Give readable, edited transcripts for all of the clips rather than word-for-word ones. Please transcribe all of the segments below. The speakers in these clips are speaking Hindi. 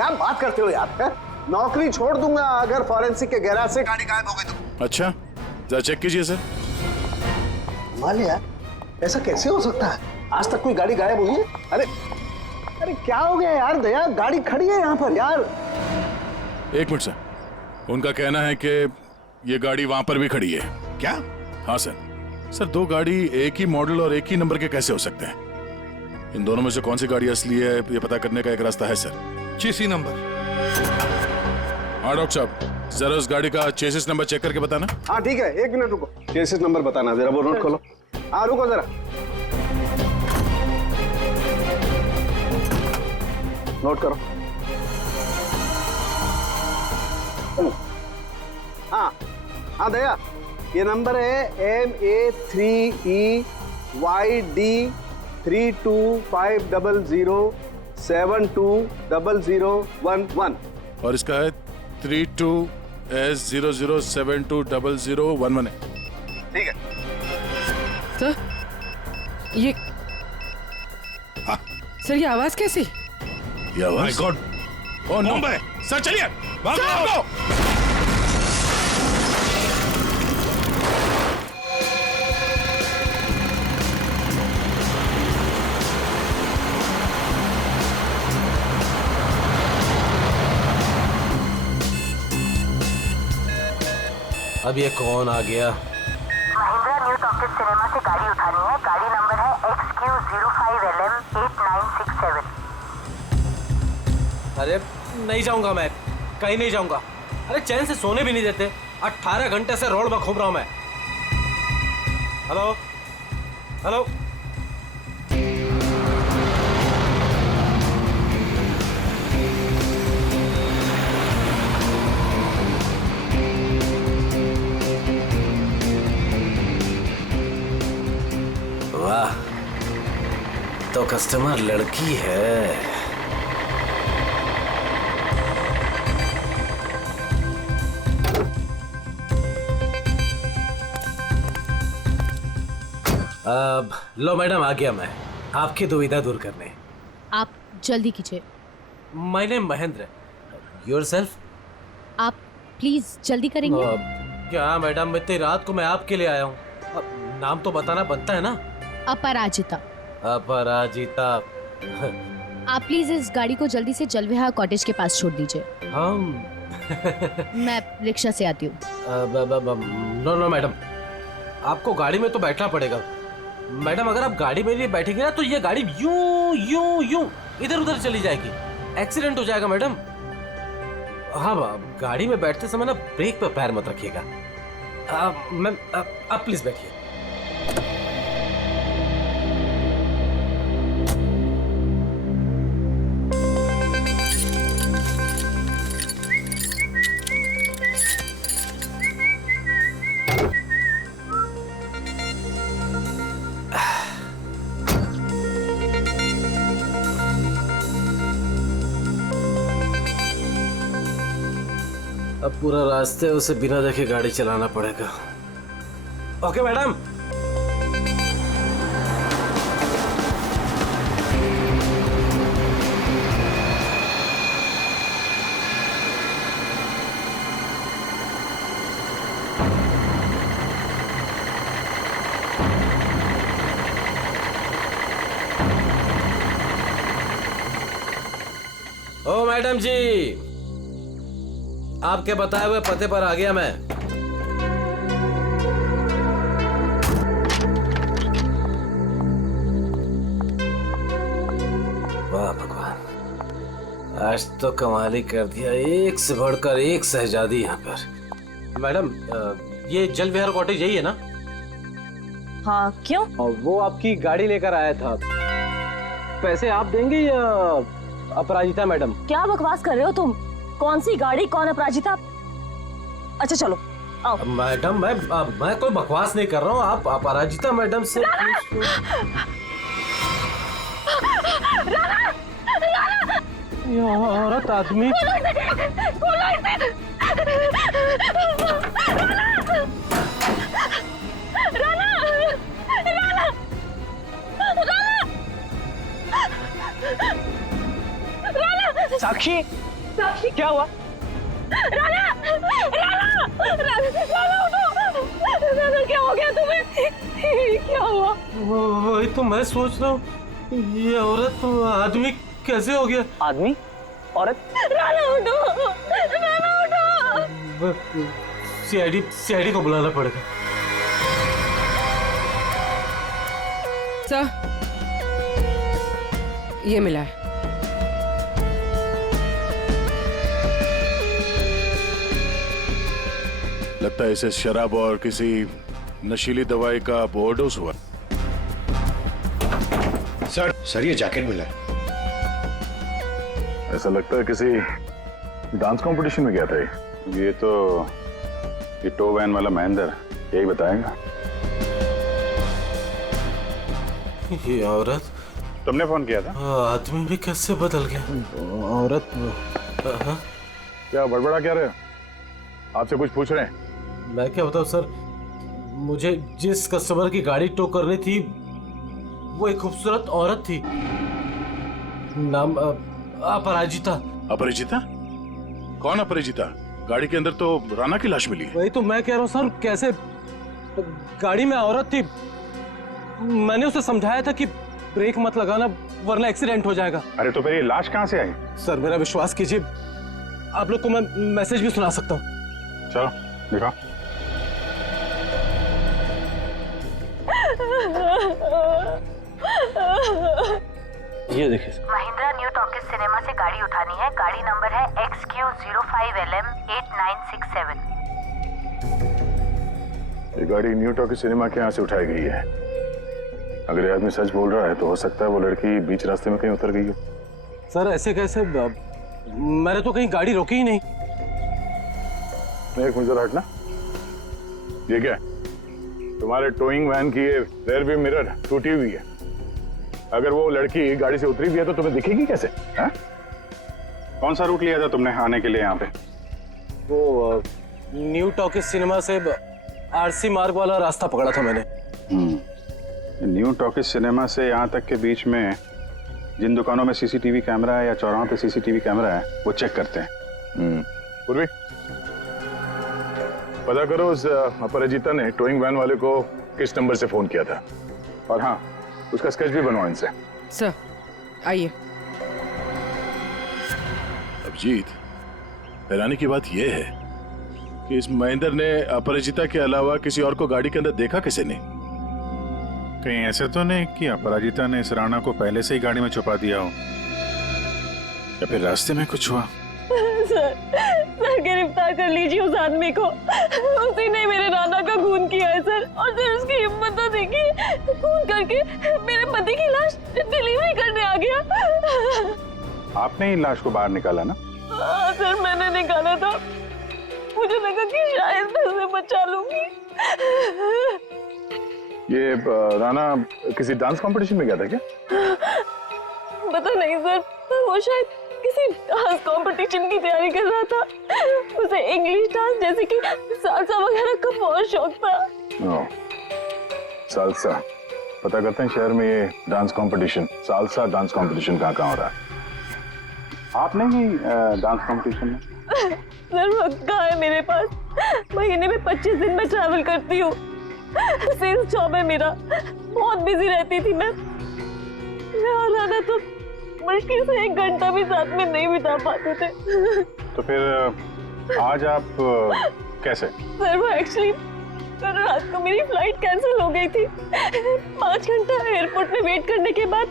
क्या बात करते हो यार? है? नौकरी छोड़ दूंगा अगर फॉरेंसिक के गैराज से गाड़ी गायब हो गई तो। अच्छा, जरा चेक कीजिए सर। मान यार, ऐसा कैसे हो सकता है? आज तक कोई गाड़ी गायब हुई है? अरे अरे क्या हो गया यार दया, गाड़ी खड़ी है यहाँ पर यार। एक मिनट सर, उनका कहना है कि ये गाड़ी वहां पर भी खड़ी है। क्या? हाँ सर। सर, दो गाड़ी एक ही मॉडल और एक ही नंबर के कैसे हो सकते हैं? इन दोनों में से कौन सी गाड़ी असली है ये पता करने का एक रास्ता है सर। चेसी नंबर। हाँ डॉक्टर साहब, जरा उस गाड़ी का चेसिस नंबर चेक करके बताना। हाँ ठीक है, 1 मिनट रुको, चेसिस नंबर बताना जरा, वो नोट खोलो। हाँ रुको जरा, नोट करो। हाँ हाँ दया, ये नंबर है MA3EYD 325007200011। और इसका है 32S00720011 है। ठीक है सर, ये सर ये आवाज कैसी? ये आवाज? My god, oh no. Bomb है। सर चलिए, भागो। अब ये कौन आ गया? महिंद्रा न्यू टॉकीज सिनेमा से गाड़ी उठानी है। गाड़ी नंबर है XQ05LM8967। अरे नहीं जाऊंगा मैं, कहीं नहीं जाऊंगा। अरे चैन से सोने भी नहीं देते। 18 घंटे से रोड में घूम रहा हूं मैं। हेलो हेलो, वाह, तो कस्टमर लड़की है। अब लो मैडम, आ गया मैं आपकी दुविधा दूर करने। आप जल्दी कीजिए। My name Mahendra. योरसेल्फ? आप प्लीज जल्दी करेंगे। क्या मैडम, इतनी रात को मैं आपके लिए आया हूँ। नाम तो बताना बनता है ना। अपराजिता। अपराजिता। आप प्लीज इस गाड़ी को जल्दी से जलविहार कॉटेज के पास छोड़ दीजिए। हम मैं रिक्शा से आती हूँ। नो नो मैडम, आपको गाड़ी में तो बैठना पड़ेगा। मैडम, अगर आप गाड़ी में नहीं बैठेंगे ना तो ये गाड़ी यूं यूं यूं इधर उधर चली जाएगी। एक्सीडेंट हो जाएगा मैडम। हाँ, गाड़ी में बैठते समय ना ब्रेक पे पैर मत रखिएगा। मैम, आप प्लीज बैठिए। अब पूरा रास्ते उसे बिना देखे गाड़ी चलाना पड़ेगा। Okay madam. Oh madam ji, आपके बताए हुए पते पर आ गया मैं। वाह भगवान, आज तो कमाल ही कर दिया। एक से बढ़कर एक शहजादी यहाँ पर। मैडम, ये जल विहार कॉटेज यही है ना? हाँ, क्यों? वो आपकी गाड़ी लेकर आया था। पैसे आप देंगे या अपराजिता मैडम? क्या बकवास कर रहे हो तुम? कौन सी गाड़ी, कौन अपराजिता? अच्छा चलो आओ। मैडम, मैं कोई बकवास नहीं कर रहा हूँ। आप अपराजिता मैडम से ये औरत आदमी। साक्षी, क्या हुआ? राना! राना! राना उठो! राना क्या हो गया तुम्हें? क्या हुआ? वही तो मैं सोच रहा हूँ, ये औरत आदमी कैसे हो गया? आदमी? औरत? राना उठो! राना उठो! सीआईडी को बुलाना पड़ेगा। सर, ये मिला है। लगता है इसे शराब और किसी नशीली दवाई का ओवरडोज हुआ। सर ये जैकेट मिला है। ऐसा लगता है किसी डांस कंपटीशन में गया था ये तो ये टो वैन वाला महेंद्र यही बताएगा। ये औरत, तुमने फोन किया था? आदमी भी कैसे बदल गया? औरत क्या बड़बड़ा क्या रहे हो? आपसे कुछ पूछ रहे हैं? मैं क्या बताऊं सर, मुझे जिस कस्टमर की गाड़ी टो करनी थी वो एक खूबसूरत औरत थी, नाम अपराजिता। अपरिचिता? कौन अपरिचिता? गाड़ी के अंदर तो राना की लाश मिली है। वही तो मैं कह रहा हूँ सर, कैसे गाड़ी में औरत थी। मैंने उसे समझाया था कि ब्रेक मत लगाना वरना एक्सीडेंट हो जाएगा। अरे तो फिर ये लाश कहाँ से आई? सर मेरा विश्वास कीजिए, आप लोग को मैं मैसेज भी सुना सकता हूँ। चलो दिखाओ। ये देखिए sir. Mahindra new talkies cinema से गाड़ी उठानी है। गाड़ी नंबर है XQ05LM8967। ये गाड़ी न्यू टॉकी सिनेमा के यहाँ से उठाई गई है। अगर ये आदमी सच बोल रहा है तो हो सकता है वो लड़की बीच रास्ते में कहीं उतर गई हो। सर ऐसे कैसे, मैंने तो कहीं गाड़ी रोकी ही नहीं। एक मिनट जरा हटना। ये क्या है? तुम्हारे टोइंग वैन की ये रेयर व्यू मिरर टूटी हुई है। अगर वो लड़की गाड़ी से उतरी भी है तो तुम्हें दिखेगी कैसे? हा? कौन सा रूट लिया था तुमने आने के लिए यहाँ पे? वो न्यू टॉकीज सिनेमा से आरसी मार्ग वाला रास्ता पकड़ा था मैंने। न्यू टॉकीज सिनेमा से यहाँ तक के बीच में जिन दुकानों में सीसीटीवी कैमरा है या चौराहों पे सीसीटीवी कैमरा है वो चेक करते हैं। पूर्वी, पता करो उस अपराजिता ने टोइंग वैन वाले को किस नंबर से फोन किया था, और हाँ उसका स्केच भी बनवाओ इनसे। सर आइए। अभिजीत, हैरानी की बात यह है कि इस महेंद्र ने अपराजिता के अलावा किसी और को गाड़ी के अंदर देखा कैसे नहीं? कहीं ऐसे तो नहीं कि अपराजिता ने इस राणा को पहले से ही गाड़ी में छुपा दिया हो, या फिर रास्ते में कुछ हुआ? सर गिरफ्तार कर लीजिए उस आदमी को। उसी ने मेरे राना का खून किया है सर। और सर उसकी हिम्मत तो देखिए, खून करके मेरे पति की लाश डिलीवरी करने आ गया। आपने ही लाश को बाहर निकाला ना? हाँ सर मैंने निकाला था। मुझे लगा कि शायद मैं उसे बचा लूंगी। ये राना किसी डांस कंपटीशन में गया था क्या? पता नहीं सर, वो शायद किसी डांस कंपटीशन की तैयारी कर रहा था। उसे इंग्लिश डांस जैसे कि सालसा वगैरह का बहुत शौक था। सालसा, पता करते हैं शहर में ये dance competition, salsa dance competition कहाँ हो रहा है। आपने ही डांस कंपटीशन में? सर वक्त कहाँ है मेरे पास? महीने में 25 दिन में ट्रैवल करती हूँ। सेल्स जॉब है मेरा, बहुत बिजी रहती थी मैं और राना तो मुश्किल से 1 घंटा भी साथ में नहीं बिता पाते थे। तो फिर आज आप कैसे? सर वो एक्चुअली कल रात को मेरी फ्लाइट कैंसिल हो गई थी। 5 घंटा एयरपोर्ट में वेट करने के बाद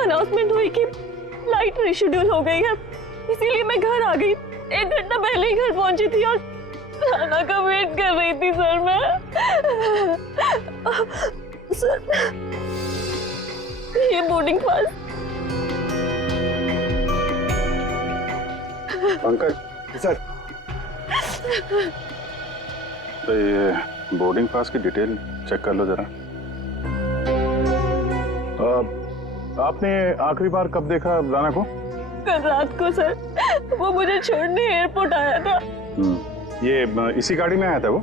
अनाउंसमेंट हुई कि फ्लाइट रिशेड्यूल हो गई है, इसीलिए मैं घर आ गई। 1 घंटा पहले ही घर पहुंची थी और राना का वेट कर रही थी सर मैं। सर ये बोर्डिंग पास। पंकज सर तो ये बोर्डिंग पास की डिटेल चेक कर लो जरा। आपने आखिरी बार कब देखा राना को? कल रात को सर, वो मुझे छोड़ने एयरपोर्ट आया था। ये इसी गाड़ी में आया था वो?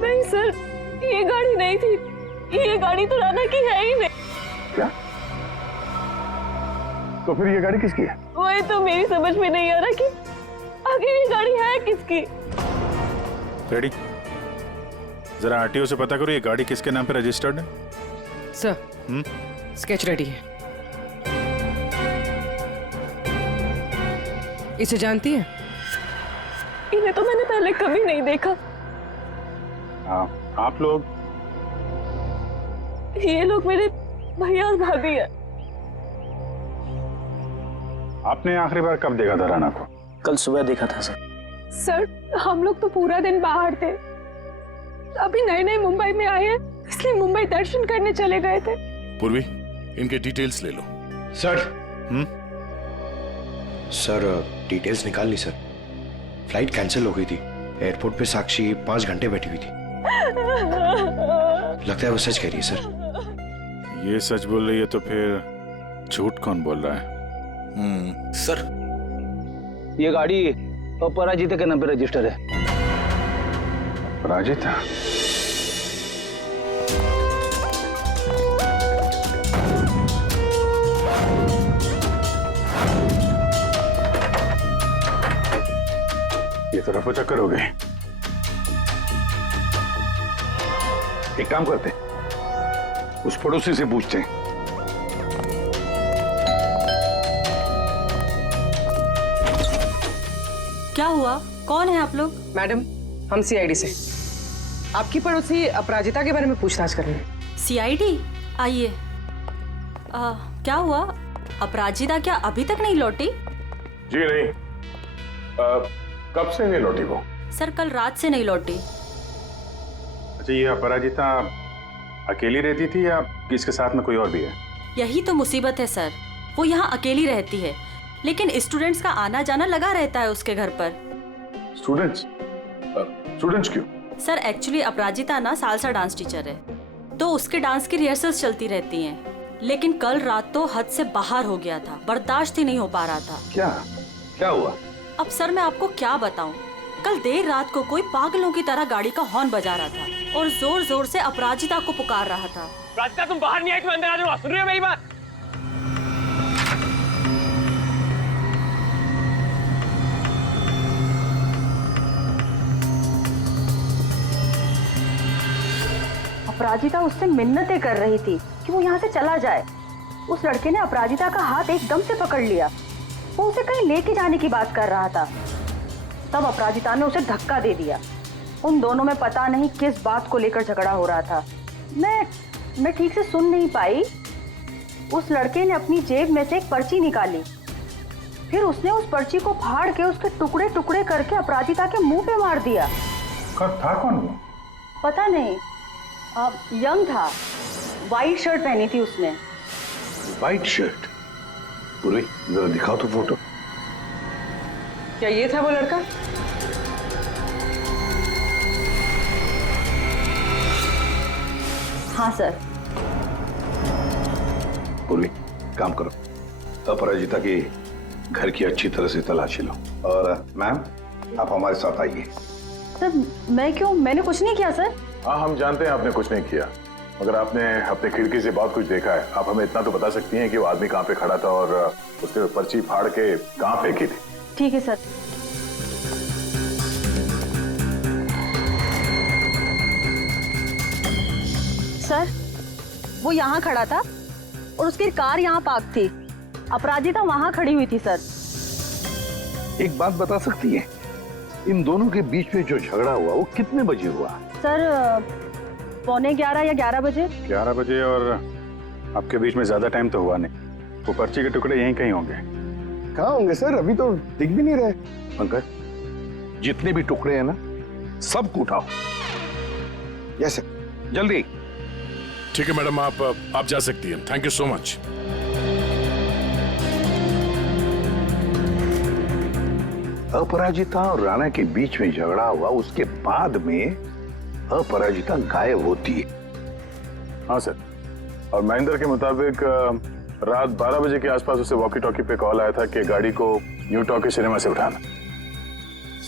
नहीं सर, ये गाड़ी नहीं थी। ये गाड़ी तो राना की है ही नहीं। क्या? तो फिर ये गाड़ी किसकी है? वही तो मेरी समझ में नहीं आ रहा कि आखिर ये गाड़ी है किसकी। रेडी, जरा आरटीओ से पता करो ये गाड़ी किसके नाम पे रजिस्टर्ड है। सर स्केच रेडी है। इसे जानती है? इन्हें तो मैंने पहले कभी नहीं देखा। हाँ, आप लोग? ये लोग मेरे भैया और भाभी है। आपने आखिरी बार कब देखा था राणा को? कल सुबह देखा था सर। सर हम लोग तो पूरा दिन बाहर थे, अभी नए नए मुंबई में आए हैं, इसलिए मुंबई दर्शन करने चले गए थे। पूर्वी, इनके डिटेल्स ले लो। सर सर डिटेल्स निकाल ली सर। फ्लाइट कैंसिल हो गई थी। एयरपोर्ट पे साक्षी 5 घंटे बैठी हुई थी। लगता है वो सच कह रही है सर। ये सच बोल रही है तो फिर झूठ कौन बोल रहा है? सर, ये गाड़ी अपराजिता के नाम पे रजिस्टर है। अपराजिता? ये तो रफो चक्कर हो गए। एक काम करते, उस पड़ोसी से पूछते हैं। क्या हुआ? कौन है आप लोग? मैडम, हम सीआईडी से आपकी पड़ोसी अपराजिता के बारे में पूछताछ कर रहे हैं। सीआईडी? आइए। क्या हुआ? अपराजिता क्या अभी तक नहीं लौटी? जी नहीं, कब से नहीं लौटी वो? सर कल रात से नहीं लौटी। अच्छा, ये अपराजिता अकेली रहती थी या किसके साथ में कोई और भी है? यही तो मुसीबत है सर, वो यहाँ अकेली रहती है, लेकिन स्टूडेंट्स का आना जाना लगा रहता है उसके घर पर। स्टूडेंट्स क्यों? सर एक्चुअली अपराजिता ना सालसा डांस टीचर है, तो उसके डांस की रिहर्सल्स चलती रहती हैं। लेकिन कल रात तो हद से बाहर हो गया था, बर्दाश्त ही नहीं हो पा रहा था। क्या हुआ? अब सर मैं आपको क्या बताऊं, कल देर रात को कोई पागलों की तरह गाड़ी का हॉर्न बजा रहा था और जोर जोर से अपराजिता को पुकार रहा था। अपराजिता, तुम बाहर नहीं आई, तुम अंदर आ जाओ। सुन रही हो मेरी बात? अपराजिता उससे मिन्नतें कर रही थी कि वो यहाँ से चला जाए। उस लड़के ने अपराजिता का हाथ एकदम से पकड़ लिया, वो उसे कहीं लेके जाने की बात कर रहा था। तब अपराजिता ने उसे धक्का दे दिया। उन दोनों में पता नहीं किस बात को लेकर झगड़ा हो रहा था। मैं ठीक से सुन नहीं पाई। उस लड़के ने अपनी जेब में से एक पर्ची निकाली, फिर उसने उस पर्ची को फाड़ के उसके टुकड़े टुकड़े करके अपराजिता के मुंह पे मार दिया। था कौन वो? पता नहीं, यंग था, वाइट शर्ट पहनी थी उसने। White shirt? पूरी जरा दिखाओ तो फोटो। क्या ये था वो लड़का? हाँ सर। पूर्वी, काम करो, अपराजिता के घर की अच्छी तरह से तलाशी लो। और मैम, आप हमारे साथ आइए। सर मैं क्यों? मैंने कुछ नहीं किया सर। हाँ, हम जानते हैं आपने कुछ नहीं किया, मगर आपने अपने खिड़की से बहुत कुछ देखा है। आप हमें इतना तो बता सकती हैं कि वो आदमी कहाँ पे खड़ा था और उसने पर्ची फाड़ के कहाँ फेंकी थी? ठीक है सर। सर वो यहाँ खड़ा था और उसकी कार यहाँ पार्क थी। अपराजिता वहाँ खड़ी हुई थी सर। एक बात बता सकती है, इन दोनों के बीच में जो झगड़ा हुआ वो कितने बजे हुआ? सर 11:15 या 11 बजे। 11 बजे, और आपके बीच में ज्यादा टाइम तो हुआ नहीं। वो पर्ची के टुकड़े यहीं कहीं होंगे। कहाँ होंगे सर? अभी तो दिख भी नहीं रहे। पंकज, जितने भी टुकड़े हैं ना, सबको उठाओ। यस सर, जल्दी। ठीक है मैडम, आप जा सकती हैं। Thank you so much. Aparajita और राणा के बीच में झगड़ा हुआ, उसके बाद में अपराजिता गायब होती है। हाँ सर, और महेंद्र के मुताबिक रात 12 बजे के आसपास उसे वॉकी टॉकी पे कॉल आया था कि गाड़ी को न्यू टॉकी सिनेमा से उठाना।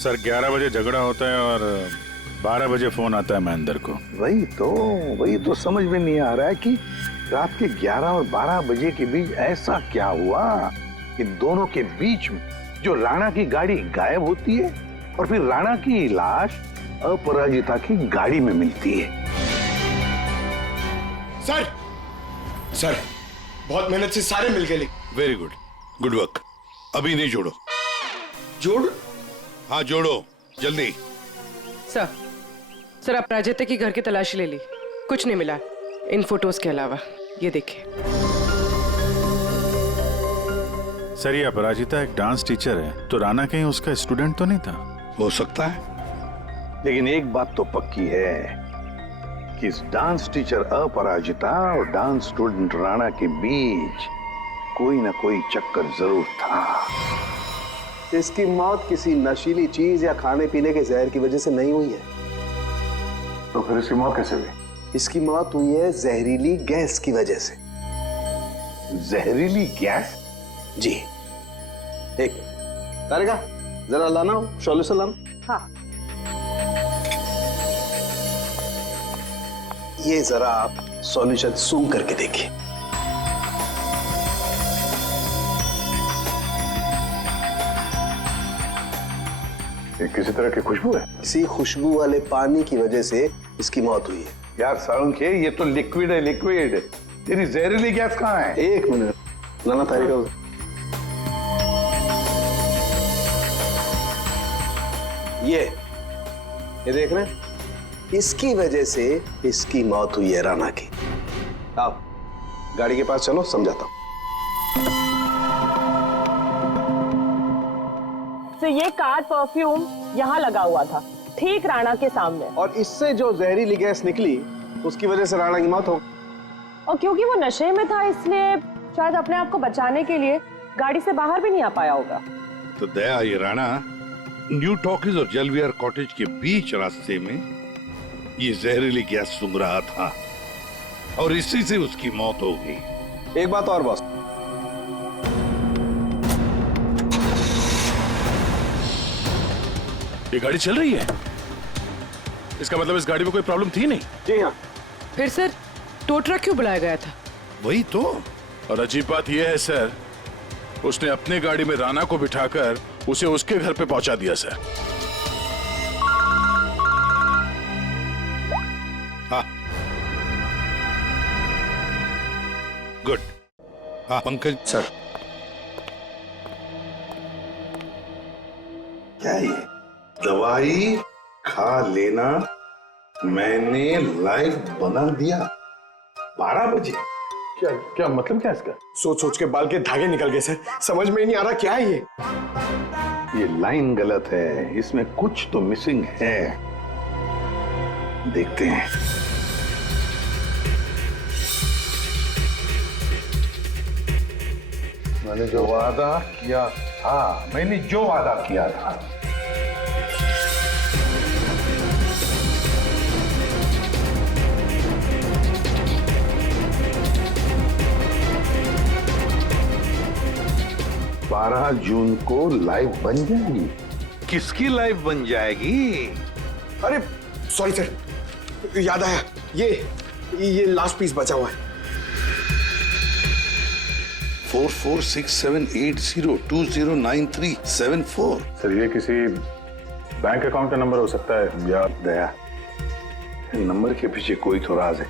सर 11 बजे झगड़ा होता है और 12 बजे फोन आता है महेंद्र को। वही तो समझ में नहीं आ रहा है कि रात के 11 और 12 बजे के बीच ऐसा क्या हुआ कि दोनों के बीच में जो राणा की गाड़ी गायब होती है और फिर राणा की लाश अपराजिता की गाड़ी में मिलती है। सर सर बहुत मेहनत से सारे मिल गए। Very good, good work. अभी नहीं जोड़ो। जोड़? हाँ जोड़ो जल्दी। सर अपराजिता की घर की तलाशी ले ली, कुछ नहीं मिला इन फोटोज के अलावा। ये देखिए सर, ये अपराजिता एक डांस टीचर है, तो राणा कहीं उसका स्टूडेंट तो नहीं था? हो सकता है, लेकिन एक बात तो पक्की है कि इस डांस टीचर अपराजिता और डांस स्टूडेंट राणा के बीच कोई ना कोई चक्कर जरूर था। इसकी मौत किसी नशीली चीज या खाने पीने के जहर की वजह से नहीं हुई है। तो फिर इसकी मौत कैसे हुई? इसकी मौत हुई है जहरीली गैस की वजह से। जहरीली गैस? जी। एक तारिका, जरा लाना हो, सॉल्यूशन लाना। हाँ। ये जरा आप सॉल्यूशन सूंघ करके देखिए। ये किसी तरह की खुशबू है? किसी खुशबू वाले पानी की वजह से इसकी मौत हुई है। यार साळुंखे, ये तो लिक्विड है, लिक्विड। तेरी जहरीली गैस कहाँ है? एक मिनट लाना तारिका। ये देख रहे हैं, इसकी वजह से इसकी मौत हुई है राणा की। आओ गाड़ी के पास चलो, समझाता हूं। तो ये कार परफ्यूम यहाँ लगा हुआ था, ठीक राणा के सामने। और इससे जो जहरीली गैस निकली उसकी वजह से राणा की मौत हो। और क्योंकि वो नशे में था इसलिए शायद अपने आप को बचाने के लिए गाड़ी से बाहर भी नहीं आ पाया होगा। तो दया, ये राणा न्यू टॉकीज और जलवियर कॉटेज के बीच रास्ते में ये जहरीली गैस सूंघ रहा था और इसी से उसकी मौत हो गई। एक बात और बॉस, ये गाड़ी चल रही है, इसका मतलब इस गाड़ी में कोई प्रॉब्लम थी नहीं। जी हाँ। फिर सर टो ट्रक क्यों बुलाया गया था? वही तो। और अजीब बात यह है सर, उसने अपनी गाड़ी में राणा को बिठाकर उसे उसके घर पे पहुंचा दिया सर। हाँ गुड। हाँ पंकज सर, क्या ये दवाई खा लेना मैंने लाइव बना दिया 12 बजे? क्या क्या मतलब क्या इसका? सोच सोच के बाल के धागे निकल गए सर, समझ में ही नहीं आ रहा क्या है ये। ये लाइन गलत है, इसमें कुछ तो मिसिंग है। देखते हैं। मैंने जो वादा किया था, मैंने जो वादा किया था। बारह जून को लाइव बन जाएगी। किसकी लाइफ बन जाएगी? अरे सॉरी सर, याद आया, ये लास्ट पीस बचा हुआ है। 446780209374। सर, ये किसी बैंक अकाउंट का नंबर हो सकता है या दया? नंबर के पीछे कोई तो राज है,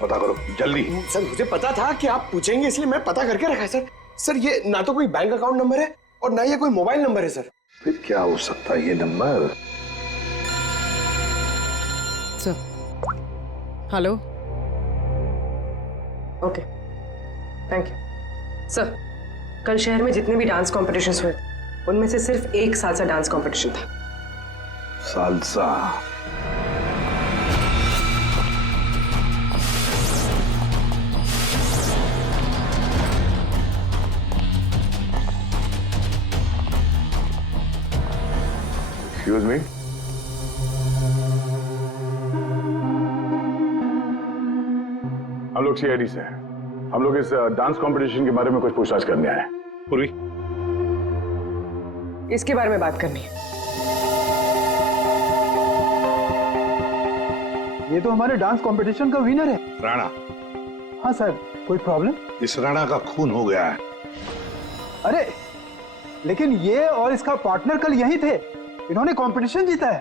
पता करो जल्दी। सर मुझे पता था कि आप पूछेंगे इसलिए मैं पता करके रखा है सर। सर ये ना तो कोई बैंक अकाउंट नंबर है और ना ये कोई मोबाइल नंबर है सर। फिर क्या हो सकता है ये number? Sir hello, okay thank you. Sir कल शहर में जितने भी डांस कॉम्पिटिशन्स हुए उनमें से सिर्फ एक सालसा डांस कॉम्पिटिशन था। सालसा? एक्सक्यूज मी, हम लोग सीआईडी से हैं। हम लोग इस डांस कंपटीशन के बारे में कुछ पूछताछ करने आए हैं। पूर्वी, इसके बारे में बात करनी है। ये तो हमारे डांस कंपटीशन का विनर है। राणा? हाँ सर, कोई प्रॉब्लम? इस राणा का खून हो गया है अरे लेकिन ये और इसका पार्टनर कल यहीं थे, इन्होंने कंपटीशन जीता है।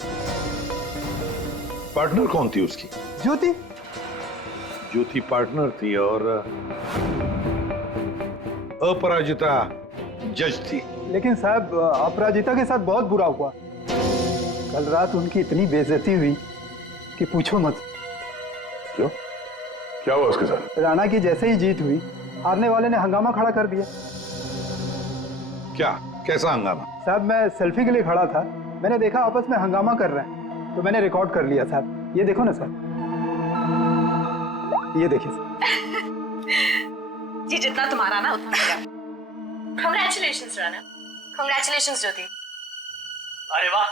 पार्टनर कौन थी उसकी? ज्योति। ज्योति पार्टनर थी और अपराजिता जज थी। लेकिन साहब अपराजिता के साथ बहुत बुरा हुआ। कल रात उनकी इतनी बेइज्जती हुई कि पूछो मत। क्यों? क्या हुआ उसके साथ? राणा की जैसे ही जीत हुई, हारने वाले ने हंगामा खड़ा कर दिया। क्या? कैसा हंगामा? साहब मैं सेल्फी के लिए खड़ा था, मैंने देखा आपस में हंगामा कर रहे हैं, तो मैंने रिकॉर्ड कर लिया साहब। ये देखो ना साहब, ये देखिए जी, जितना तुम्हारा ना उतना मेरा। कांग्रेचुलेशंस राणा। कांग्रेचुलेशंस ज्योति। अरे वाह,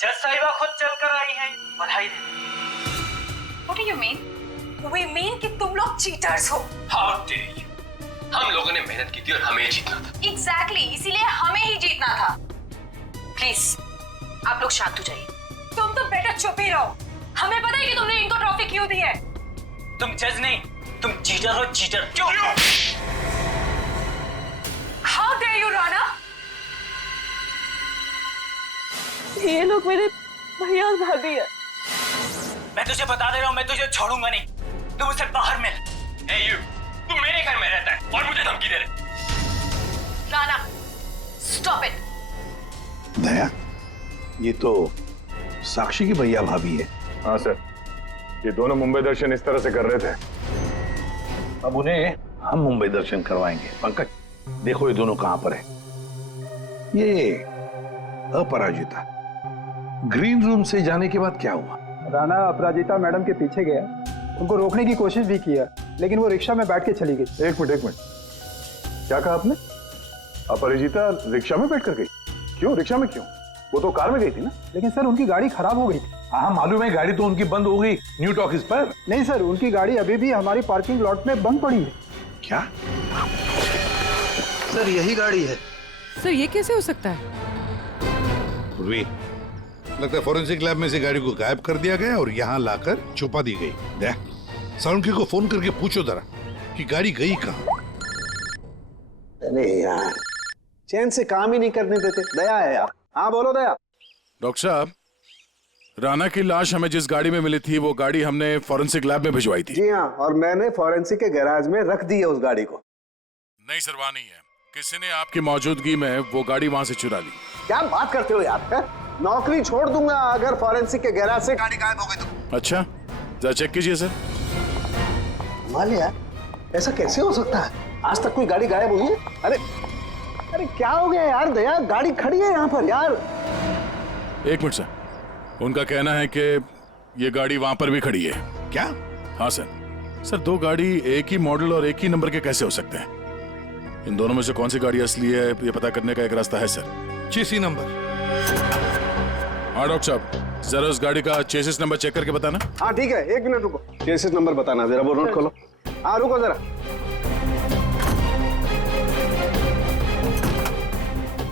जज साहिबा खुद चलकर आई हैं, बधाई दे। What do you mean? We mean कि तुम लोग चीटर्स हो। How dare you? हम लोगों ने मेहनत की थी और हमें जीतना था। Exactly, इसीलिए हमें ही जीतना था। प्लीज आप लोग शांत हो जाइए। तुम तो बेटा चुप ही रहो। हमें पता है कि तुमने इनको ट्रॉफी क्यों दी है। तुम जज नहीं, तुम चीटर हो, चीटर। क्यों? How dare you, Rana? ये लोग मेरे भैया और भाभी है। मैं तुझे बता दे रहा हूँ, मैं तुझे छोड़ूंगा नहीं। तू मुझसे बाहर मिल। Hey you, तू मेरे घर में रहता है और मुझे धमकी दे रहे। Rana, stop it। दया, ये तो साक्षी की भैया भाभी है। हाँ सर, ये दोनों मुंबई दर्शन इस तरह से कर रहे थे। अब उन्हें हम मुंबई दर्शन करवाएंगे। पंकज देखो ये दोनों कहां पर है। ये अपराजिता ग्रीन रूम से जाने के बाद क्या हुआ? राणा अपराजिता मैडम के पीछे गया, उनको रोकने की कोशिश भी किया, लेकिन वो रिक्शा में बैठ के चली गई। एक मिनट, क्या कहा आपने? अपराजिता रिक्शा में बैठ कर गई? क्यों? रिक्शा में क्यों? वो तो कार में गई थी ना। लेकिन सर उनकी गाड़ी खराब हो गई थी। हाँ मालूम है, गाड़ी तो उनकी बंद हो गई न्यू टॉकीज पर। नहीं सर, उनकी गाड़ी अभी भी हमारी पार्किंग लॉट में बंद पड़ी है। क्या? सर यही गाड़ी है। सर ये कैसे हो सकता है? लगता है फॉरेंसिक लैब में से गाड़ी को गायब कर दिया गया और यहाँ लाकर छुपा दी गई। दया, साउंड को फोन करके पूछो जरा कि गाड़ी गई कहाँ। अरे यार, चैन से काम ही नहीं करने देते। दया है यार। हाँ बोलो दया। डॉक्टर साहब, राणा की लाश हमें जिस गाड़ी में मिली थी वो गाड़ी हमने फॉरेंसिक लैब में भिजवाई थी। जी हाँ, और मैंने फॉरेंसिक के गैराज में रख दी है उस गाड़ी को। नहीं सर, वहाँ नहीं है। किसी ने आपकी मौजूदगी में वो गाड़ी वहाँ से चुरा ली। क्या बात करते हो यार? है? नौकरी छोड़ दूंगा अगर फॉरेंसिक के गैराज से गाड़ी गायब हो गई तो। अच्छा, जरा चेक कीजिए सर। कमाल यार, ऐसा कैसे हो सकता है? आज तक कोई गाड़ी गायब हुई है? अरे क्या हो गया यार दया? गाड़ी खड़ी है यहाँ पर यार। एक मिनट सर, उनका कहना है कि ये गाड़ी वहां पर भी खड़ी है। क्या? हाँ सर। सर दो गाड़ी एक ही मॉडल और एक ही नंबर के कैसे हो सकते हैं? इन दोनों में से कौन सी गाड़ी असली है ये पता करने का एक रास्ता है सर। चेसी नंबर। हाँ डॉक्टर साहब, जरा उस गाड़ी का चेसिस नंबर चेक करके बताना। हाँ ठीक है, एक मिनट रुको। चेसिस नंबर बताना जरा, वो नोट खोलो। हाँ रुको जरा,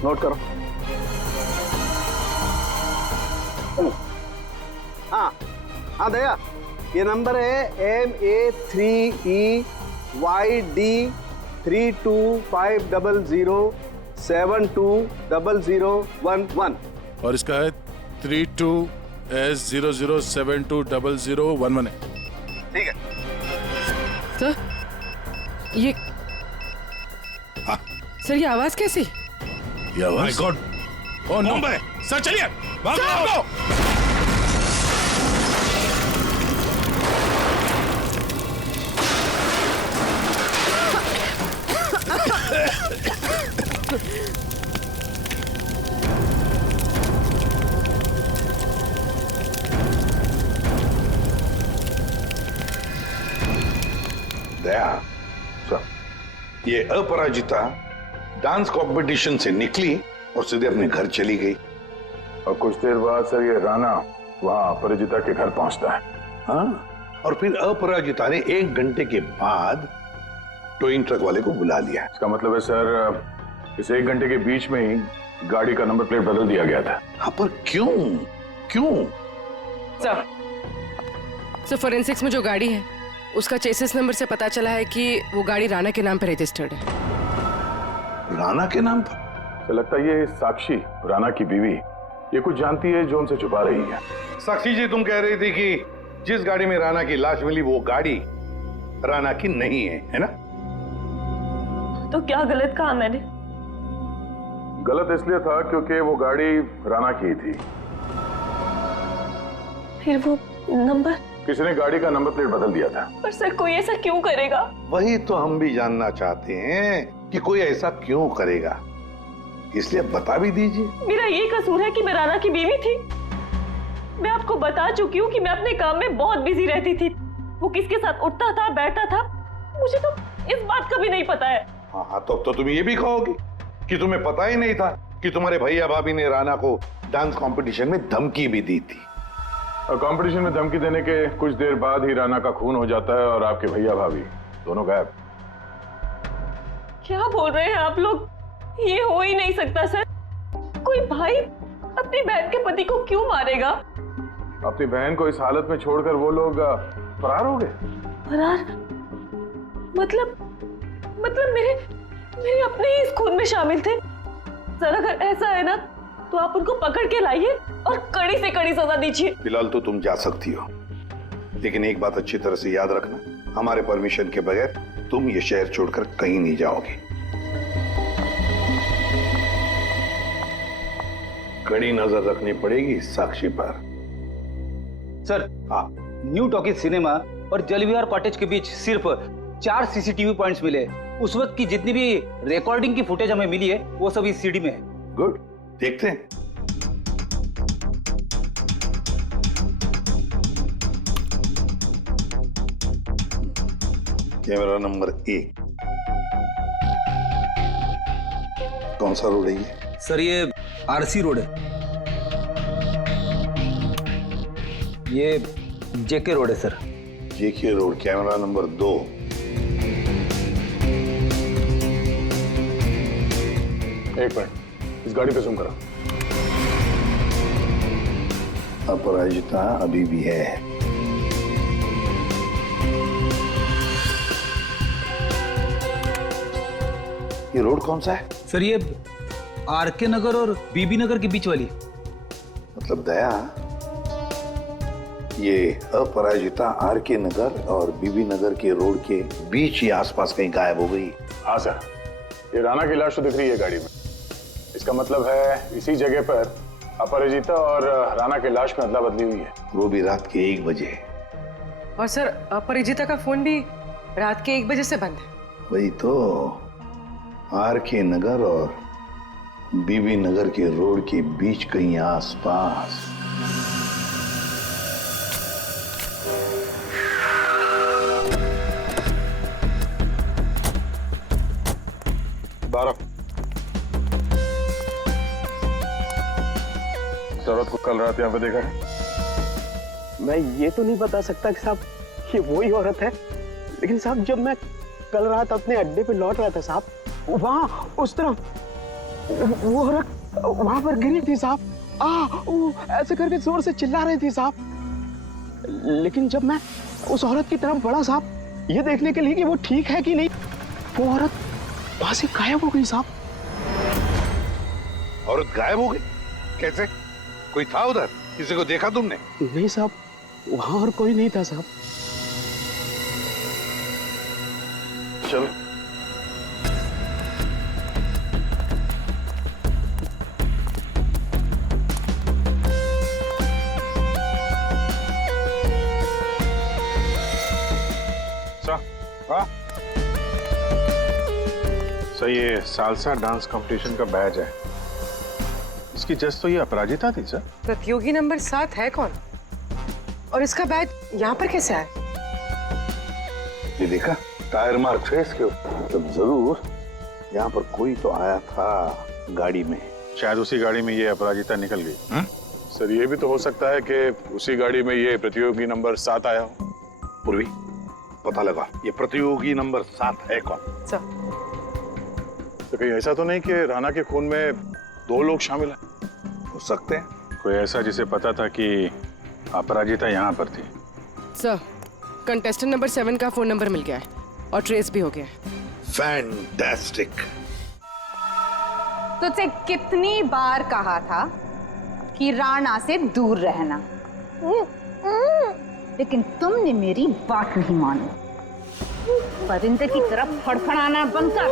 नोट करो। हाँ हाँ दया, ये नंबर है MA3EYD325007200011 और इसका है 32S00720011 है। ठीक है सर ये हाँ सर ये आवाज कैसी? ये आवाज? My god, oh no. Mumbai. Sir चलिए, भागो। दया, ये अपराजिता डांस कंपटीशन से निकली और सीधे अपने घर चली गई। और कुछ देर बाद सर ये राणा वहां अपराजिता के घर पहुंचता है। हाँ, और फिर अपराजिता ने 1 घंटे के बाद टोइंग ट्रक वाले को बुला लिया। इसका मतलब है सर इस 1 घंटे के बीच में ही गाड़ी का नंबर प्लेट बदल दिया गया था। हाँ पर क्यों? सर फॉरेंसिक्स में जो गाड़ी है उसका चेसिस नंबर से पता चला है कि वो गाड़ी राणा के नाम पर रजिस्टर्ड है। राणा के नाम पर? तो लगता है ये साक्षी, राणा की बीवी, ये कुछ जानती है जो उनसे छुपा रही है। साक्षी जी, तुम कह रही थी कि जिस गाड़ी में राणा की लाश मिली वो गाड़ी राणा की नहीं है ना? तो क्या गलत कहा मैंने? गलत इसलिए था क्योंकि वो गाड़ी राणा की थी। फिर वो नंबर? किसी ने गाड़ी का नंबर प्लेट बदल दिया था। पर सर, कोई ऐसा क्यों करेगा? वही तो हम भी जानना चाहते हैं कि कोई ऐसा क्यों करेगा, इसलिए बता भी दीजिए। मेरा ये कसूर है कि मैं राणा की बीवी थी? मैं आपको बता चुकी हूँ कि मैं अपने काम में बहुत बिजी रहती थी। वो किसके साथ उठता था, बैठता था, मुझे तो इस बात का भी नहीं पता है। हाँ, तो तुम ये भी कहोगे कि तुम्हें पता ही नहीं था कि तुम्हारे भैया भाभी ने राणा को डांस कंपटीशन में धमकी भी दी थी। और कंपटीशन में धमकी देने के कुछ देर बाद ही राणा का खून हो जाता है और आपके भैया भाभी दोनों गायब। क्या बोल रहे हैं आप लोग? ये हो ही नहीं सकता सर। कोई भाई अपनी बहन के पति को क्यों मारेगा? अपनी बहन को इस हालत में छोड़कर वो लोग फरार हो गए। फरार? मतलब मेरे अपने ही इस खून में शामिल थे। सर, अगर ऐसा है ना तो आप उनको पकड़ के लाइए और कड़ी से कड़ी सजा दीजिए। फिलहाल तो तुम जा सकती हो, लेकिन एक बात अच्छी तरह से याद रखना, हमारे परमिशन के बगैर तुम ये शहर छोड़कर कहीं नहीं जाओगे। कड़ी नजर रखनी पड़ेगी साक्षी पर। सर, न्यू टॉकीज सिनेमा और जलविहार कॉटेज के बीच सिर्फ 4 सीसीटीवी पॉइंट्स मिले। उस वक्त की जितनी भी रिकॉर्डिंग की फुटेज हमें मिली है वो सब इस सीडी में है। गुड, देखते हैं। कैमरा नंबर 1, कौन सा रोड है ये? सर, ये आरसी रोड है। ये जेके रोड है सर। जेके रोड, कैमरा नंबर 2। एक मिनट, इस गाड़ी पे जूम करो। अपराजिता अभी भी है। ये रोड कौन सा है? सर, ये आरके नगर और बीबी नगर के बीच वाली। मतलब दया, ये अपराजिता आरके नगर और बीबी नगर के रोड के बीच ही आसपास कहीं गायब हो गई। हाँ सर, ये राणा की लाश तो दिख रही है गाड़ी में। इसका मतलब है इसी जगह पर अपराजिता और राणा की लाश में अदला बदली हुई है। वो भी रात के 1 बजे। और सर, अपराजिता का फोन भी रात के 1 बजे से बंद है। वही तो, आरके नगर और बीबी नगर के रोड के बीच कहीं आसपास। औरत को कल रात यहाँ पे देखा है? मैं ये तो नहीं बता सकता कि साहब ये वही औरत है, लेकिन साहब जब मैं कल रात अपने अड्डे पे लौट रहा था साहब, वहाँ उस तरफ वो औरत वहां पर गिरी थी साहब। वो ऐसे करके जोर से चिल्ला रही थी साहब। लेकिन जब मैं उस औरत की तरफ बढ़ा साहब, ये देखने के लिए कि वो ठीक है कि नहीं, वो औरत वहां से गायब हो गई साहब। औरत गायब हो गई? कैसे? कोई था उधर? किसी को देखा तुमने? नहीं साहब, वहां और कोई नहीं था साहब। चलो। सर, ये सालसा डांस कंपटीशन का बैज है। इसकी जज तो ये अपराजिता थी सर। प्रतियोगी नंबर 7 है कौन? और इसका बैज यहाँ पर कैसे आया? ये देखा, टायर मार्क है इसके ऊपर। तब जरूर यहाँ पर कोई तो आया था गाड़ी में। शायद उसी गाड़ी में ये अपराजिता निकल गई। सर, ये भी तो हो सकता है कि उसी गाड़ी में ये प्रतियोगी नंबर 7 आया हो। पूर्वी, पता लगा ये प्रतियोगी नंबर 7 है कौन? सर, तो कहीं ऐसा तो नहीं कि राणा के खून में 2 लोग शामिल हैं? हो सकते हैं। कोई ऐसा जिसे पता था कि अपराजिता यहाँ पर थी। सर, कंटेस्टेंट नंबर 7 का फोन नंबर मिल गया है और ट्रेस भी हो गया है। फैंटास्टिक। तुझसे कितनी बार कहा था कि राणा से दूर रहना, लेकिन तुमने मेरी बात नहीं मानी। परिंदे की तरफ फड़फड़ाना बंद कर।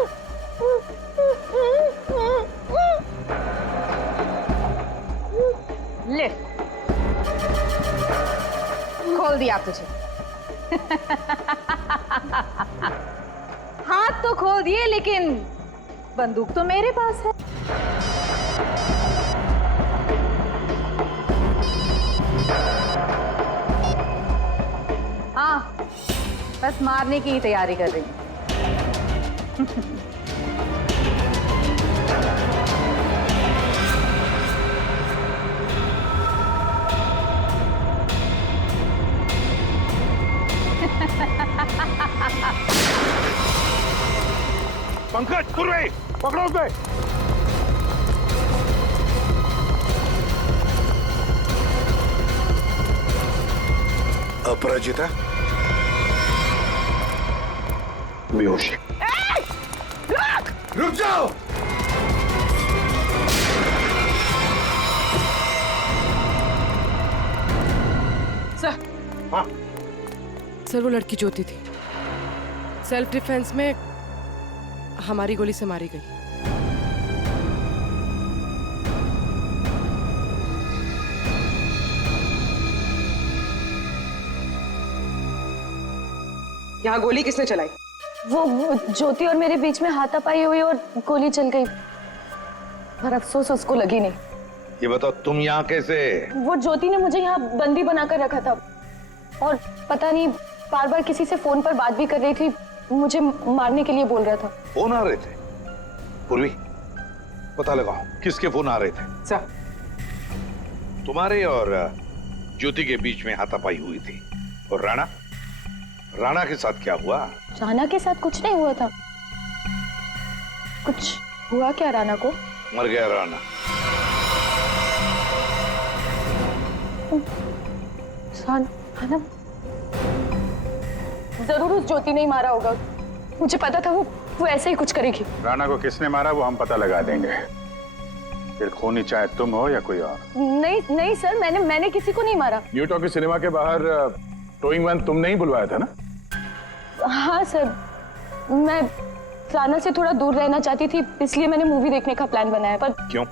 ले, खोल दिया तुझे। हाथ तो खोल दिए, लेकिन बंदूक तो मेरे पास है। हाँ, बस मारने की ही तैयारी कर रही हूँ। पंकज, पूर्वे, पकड़ो उसे। अपराजिता बेहोश है। रुक जाओ। सर, हाँ, सर वो लड़की ज्योति थी, सेल्फ डिफेंस में हमारी गोली से मारी गई। यहाँ गोली किसने चलाई? वो ज्योति और मेरे बीच में हाथापाई हुई और गोली चल गई, पर अफसोस उसको लगी नहीं। ये बताओ तुम यहाँ कैसे? वो ज्योति ने मुझे यहाँ बंदी बनाकर रखा था और पता नहीं बार बार किसी से फोन पर बात भी कर रही थी, मुझे मारने के लिए बोल रहा था। फोन आ रहे थे? पूर्वी, पता लगाओ किसके फोन आ रहे थे। सर, तुम्हारे और ज्योति के बीच में हाथापाई हुई थी। और राणा, राणा के साथ क्या हुआ? राणा के साथ कुछ नहीं हुआ था। कुछ हुआ क्या राणा को? मर गया राणा। राणा जरूर उस ज्योति ने ही मारा होगा, मुझे पता था वो ऐसे ही कुछ करेगी। राणा को किसने मारा वो हम पता लगा देंगे, फिर खूनी चाहे तुम हो या कोई और। नहीं नहीं सर, मैंने किसी को नहीं मारा। न्यू टॉकीज सिनेमा के बाहर टोइंग वैन तुमने ही बुलवाया था ना? हाँ सर, मैं राणा से थोड़ा दूर रहना चाहती थी, इसलिए मैंने मूवी देखने का प्लान बनाया। पर क्यों?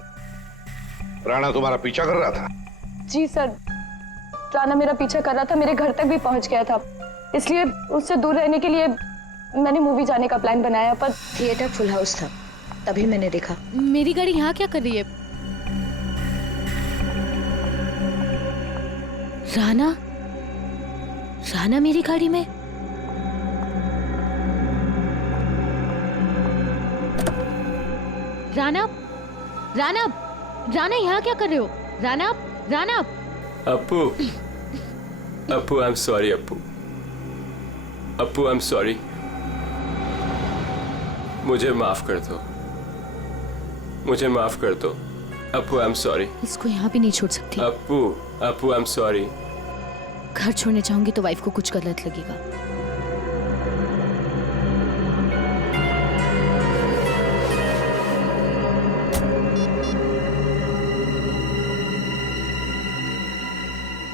राणा तुम्हारा पीछा कर रहा था? जी सर, राणा मेरा पीछा कर रहा था, मेरे घर तक भी पहुंच गया था, इसलिए उससे दूर रहने के लिए मैंने मूवी जाने का प्लान बनाया। पर थिएटर फुल हाउस था, तभी मैंने देखा। मेरी गाड़ी यहाँ क्या कर रही है? राणा, राणा मेरी गाड़ी में? राणा, राणा, राणा यहाँ क्या कर रहे हो? Rana, Rana. Appu, Appu, I am sorry Appu, Appu I am sorry, मुझे माफ कर दो, मुझे माफ कर दो अप्पू, आई एम सॉरी। इसको यहाँ भी नहीं छोड़ सकती। Appu, Appu I am sorry. घर छोड़ने चाहूंगी तो वाइफ को कुछ गलत लगेगा।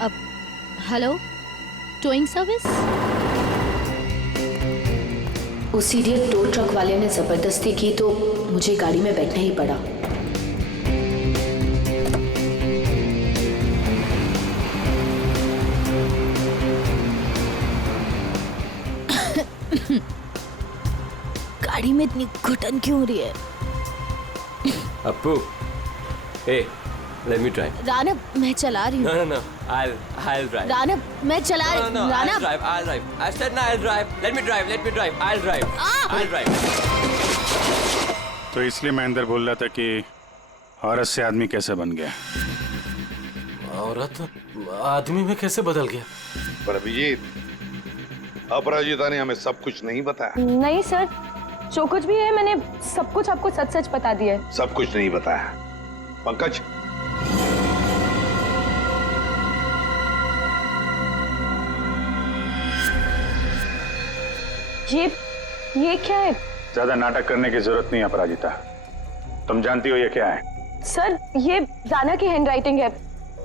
अब हेलो, टोइंग सर्विस? उस इडियट टो ट्रक वाले ने जबरदस्ती की तो मुझे गाड़ी में बैठना ही पड़ा। गाड़ी में इतनी घुटन क्यों हो रही है? Appu, hey, let me drive. Rana, मैं चला रही हूँ। No, no, no, I'll drive. Rana, मैं चला रही हूँ। No, no, Rana, I'll drive. I said no, I'll drive. Let me drive, I'll drive. I'll drive. तो इसलिए मैं अंदर बोल रहा था कि औरत से आदमी कैसे बन गया। औरत आदमी में कैसे बदल गया? पर अभिजीत, अपराजिता ने हमें सब कुछ नहीं बताया। नहीं सर, जो कुछ भी है मैंने सब कुछ आपको सच सच बता दिया है। सब कुछ नहीं बताया। पंकज, ये क्या है? ज्यादा नाटक करने की जरूरत नहीं अपराजिता, तुम जानती हो ये क्या है? सर ये राना की हैंडराइटिंग है,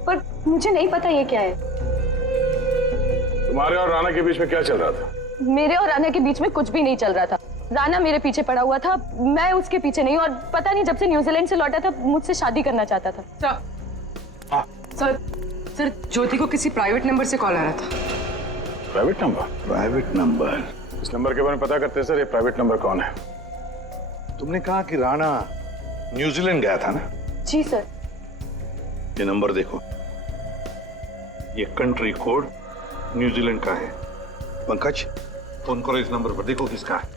पर मुझे नहीं पता ये क्या है। तुम्हारे और राना के बीच में क्या चल रहा था? मेरे और राना के बीच में कुछ भी नहीं चल रहा था। राना मेरे पीछे पड़ा हुआ था, मैं उसके पीछे नहीं, और पता नहीं जब से न्यूजीलैंड से लौटा था मुझसे शादी करना चाहता था। सर ज्योति को किसी प्राइवेट नंबर से कॉल आ रहा था। Private number? Private number? इस नंबर के बारे में पता करते हैं सर, ये प्राइवेट नंबर कौन है? तुमने कहा कि राणा न्यूजीलैंड गया था ना? जी सर। ये नंबर देखो, ये कंट्री कोड न्यूजीलैंड का है। पंकज, फोन करो इस नंबर पर, देखो किसका है।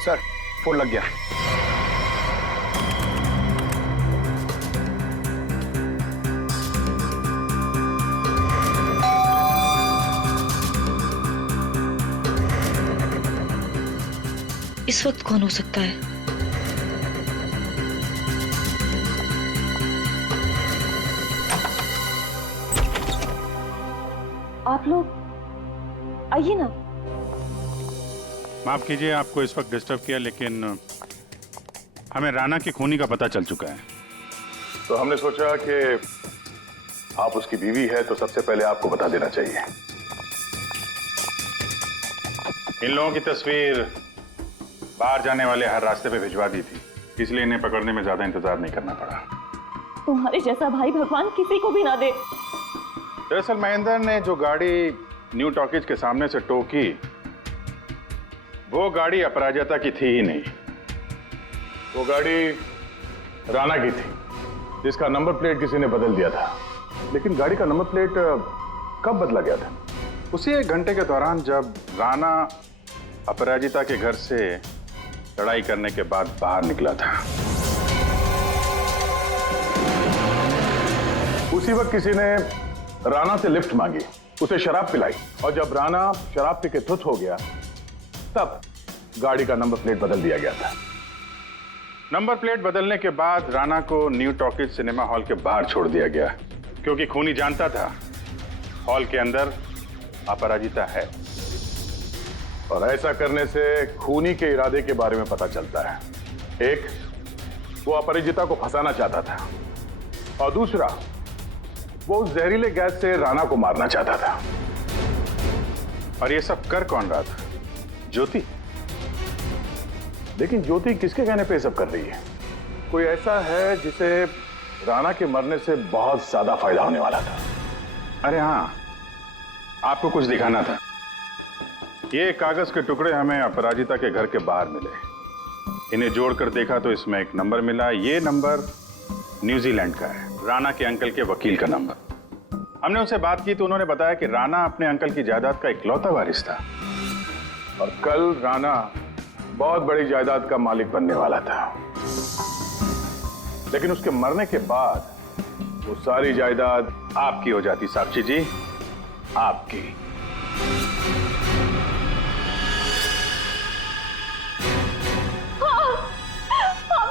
सर फोन लग गया। इस वक्त कौन हो सकता है? आप लोग आइए ना। माफ कीजिए आपको इस वक्त डिस्टर्ब किया, लेकिन हमें राणा की खूनी का पता चल चुका है। तो हमने सोचा कि आप उसकी बीवी है तो सबसे पहले आपको बता देना चाहिए। इन लोगों की तस्वीर बाहर जाने वाले हर रास्ते पे भिजवा दी थी, इसलिए इन्हें पकड़ने में ज्यादा इंतजार नहीं करना पड़ा। तुम्हारे जैसा भाई भगवान किसी को भी ना दे। दरअसल महेंद्र ने जो गाड़ी न्यू टॉकीज के सामने से टो की, वो गाड़ी अपराजिता की थी ही नहीं। वो गाड़ी राणा की थी, जिसका नंबर प्लेट किसी ने बदल दिया था। लेकिन गाड़ी का नंबर प्लेट कब बदला गया था? उसी 1 घंटे के दौरान जब राणा अपराजिता के घर से लड़ाई करने के बाद बाहर निकला था। उसी वक्त किसी ने राणा से लिफ्ट मांगी, उसे शराब पिलाई, और जब राणा शराब पी के धुत हो गया तब गाड़ी का नंबर प्लेट बदल दिया गया था। नंबर प्लेट बदलने के बाद राणा को न्यू टॉकीज सिनेमा हॉल के बाहर छोड़ दिया गया, क्योंकि खूनी जानता था हॉल के अंदर अपराजिता है। और ऐसा करने से खूनी के इरादे के बारे में पता चलता है। एक, वो अपराजिता को फंसाना चाहता था, और दूसरा, वो उस जहरीले गैस से राणा को मारना चाहता था। और ये सब कर कौन रहा था? ज्योति। लेकिन ज्योति किसके कहने पे सब कर रही है? कोई ऐसा है जिसे राणा के मरने से बहुत ज्यादा फायदा होने वाला था। अरे हाँ, आपको कुछ दिखाना था। ये कागज के टुकड़े हमें अपराजिता के घर के बाहर मिले। इन्हें जोड़कर देखा तो इसमें एक नंबर मिला। ये नंबर न्यूजीलैंड का है, राणा के अंकल के वकील का नंबर। हमने उनसे बात की तो उन्होंने बताया कि राणा अपने अंकल की जायदाद का इकलौता वारिस था, और कल राणा बहुत बड़ी जायदाद का मालिक बनने वाला था। लेकिन उसके मरने के बाद वो सारी जायदाद आपकी हो जाती। साक्षी जी, आपकी।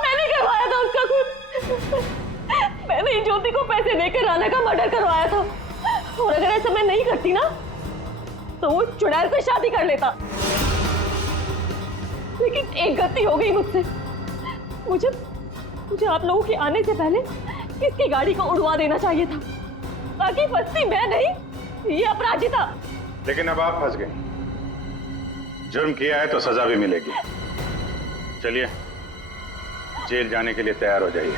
मैंने करवाया था उसका खून। मैंने ही ज्योति को पैसे देकर राणा का मर्डर करवाया था, और अगर ऐसा मैं नहीं करती ना तो वो चुड़ैल से शादी कर लेता। लेकिन एक गलती हो गई मुझसे। मुझे आप लोगों के आने से पहले इसकी गाड़ी को उड़वा देना चाहिए था, ताकि फंसती मैं नहीं, ये अपराजिता। लेकिन अब आप फंस गई। जुर्म किया है तो सजा भी मिलेगी। चलिए जेल जाने के लिए तैयार हो जाइए।